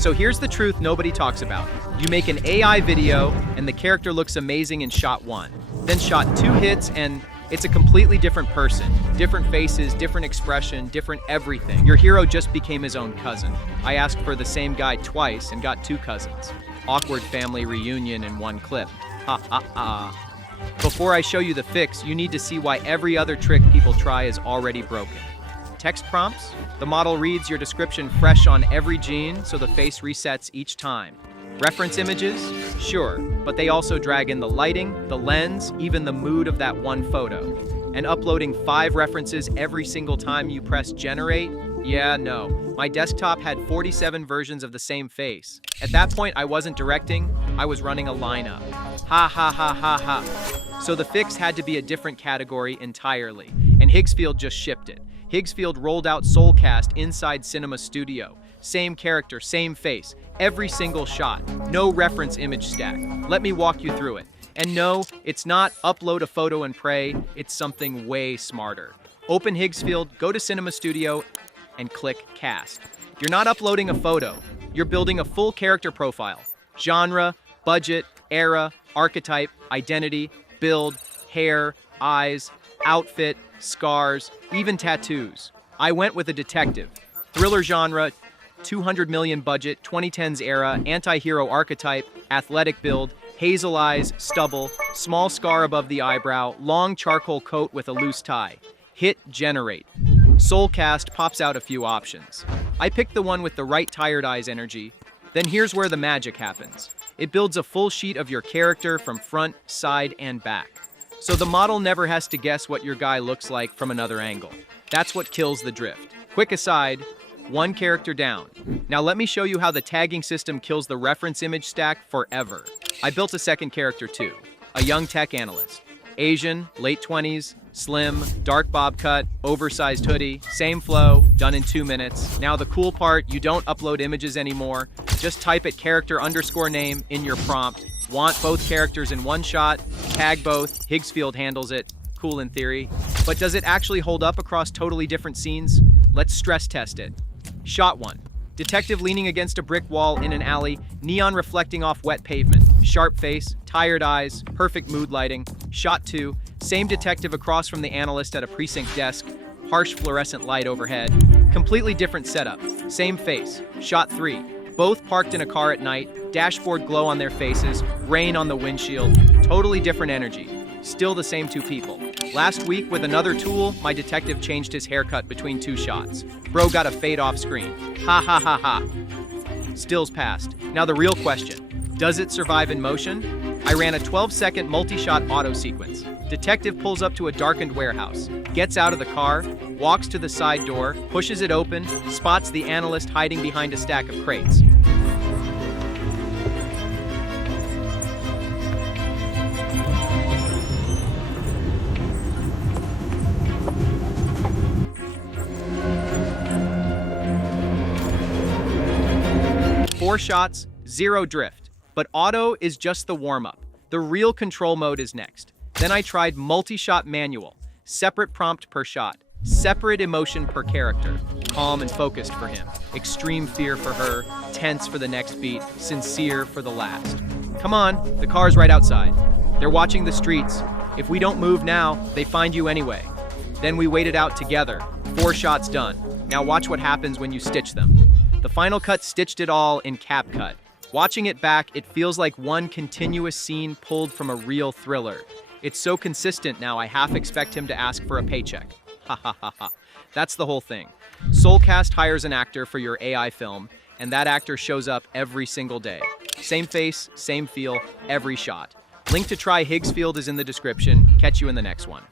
So here's the truth nobody talks about. You make an AI video and the character looks amazing in shot 1. Then shot 2 hits and it's a completely different person. Different faces, different expression, different everything. Your hero just became his own cousin. I asked for the same guy twice and got 2 cousins. Awkward family reunion in 1 clip. Ha ha ha. Before I show you the fix, you need to see why every other trick people try is already broken. Text prompts? The model reads your description fresh on every gene, so the face resets each time. Reference images? Sure, but they also drag in the lighting, the lens, even the mood of that one photo. And uploading 5 references every single time you press generate? Yeah, no. My desktop had 47 versions of the same face. At that point, I wasn't directing, I was running a lineup. Ha ha ha ha ha. So the fix had to be a different category entirely, and Higgsfield just shipped it. Higgsfield rolled out SoulCast inside Cinema Studio. Same character, same face, every single shot. No reference image stack. Let me walk you through it. And no, it's not upload a photo and pray, it's something way smarter. Open Higgsfield, go to Cinema Studio, and click Cast. You're not uploading a photo, you're building a full character profile. Genre, budget, era, archetype, identity, build, hair, eyes, outfit, scars, even tattoos. I went with a detective. Thriller genre, 200 million budget, 2010s era, anti-hero archetype, athletic build, hazel eyes, stubble, small scar above the eyebrow, long charcoal coat with a loose tie. Hit generate. SoulCast pops out a few options. I picked the one with the right tired eyes energy. Then here's where the magic happens. It builds a full sheet of your character from front, side, and back. So the model never has to guess what your guy looks like from another angle. That's what kills the drift. Quick aside, 1 character down. Now let me show you how the tagging system kills the reference image stack forever. I built a second character too, a young tech analyst. Asian, late 20s, slim, dark bob cut, oversized hoodie, same flow, done in 2 minutes. Now the cool part, you don't upload images anymore. Just type it character_name in your prompt. Want both characters in 1 shot? Tag both. Higgsfield handles it. Cool in theory. But does it actually hold up across totally different scenes? Let's stress test it. Shot 1. Detective leaning against a brick wall in an alley, neon reflecting off wet pavement. Sharp face, tired eyes, perfect mood lighting. Shot 2. Same detective across from the analyst at a precinct desk. Harsh fluorescent light overhead. Completely different setup. Same face. Shot 3. Both parked in a car at night, dashboard glow on their faces, rain on the windshield, totally different energy. Still the same 2 people. Last week, with another tool, my detective changed his haircut between 2 shots. Bro got a fade off screen. Ha ha ha ha. Stills passed. Now the real question, does it survive in motion? I ran a 12-second multi-shot auto sequence. Detective pulls up to a darkened warehouse, gets out of the car, walks to the side door, pushes it open, spots the analyst hiding behind a stack of crates. Four shots, 0 drift. But auto is just the warm-up. The real control mode is next. Then I tried multi-shot manual, separate prompt per shot, separate emotion per character, calm and focused for him, extreme fear for her, tense for the next beat, sincere for the last. Come on, the car's right outside. They're watching the streets. If we don't move now, they find you anyway. Then we wait it out together. 4 shots done. Now watch what happens when you stitch them. The final cut stitched it all in CapCut. Watching it back, it feels like one continuous scene pulled from a real thriller. It's so consistent now I half expect him to ask for a paycheck. Ha ha ha ha. That's the whole thing. SoulCast hires an actor for your AI film, and that actor shows up every single day. Same face, same feel, every shot. Link to try Higgsfield is in the description. Catch you in the next one.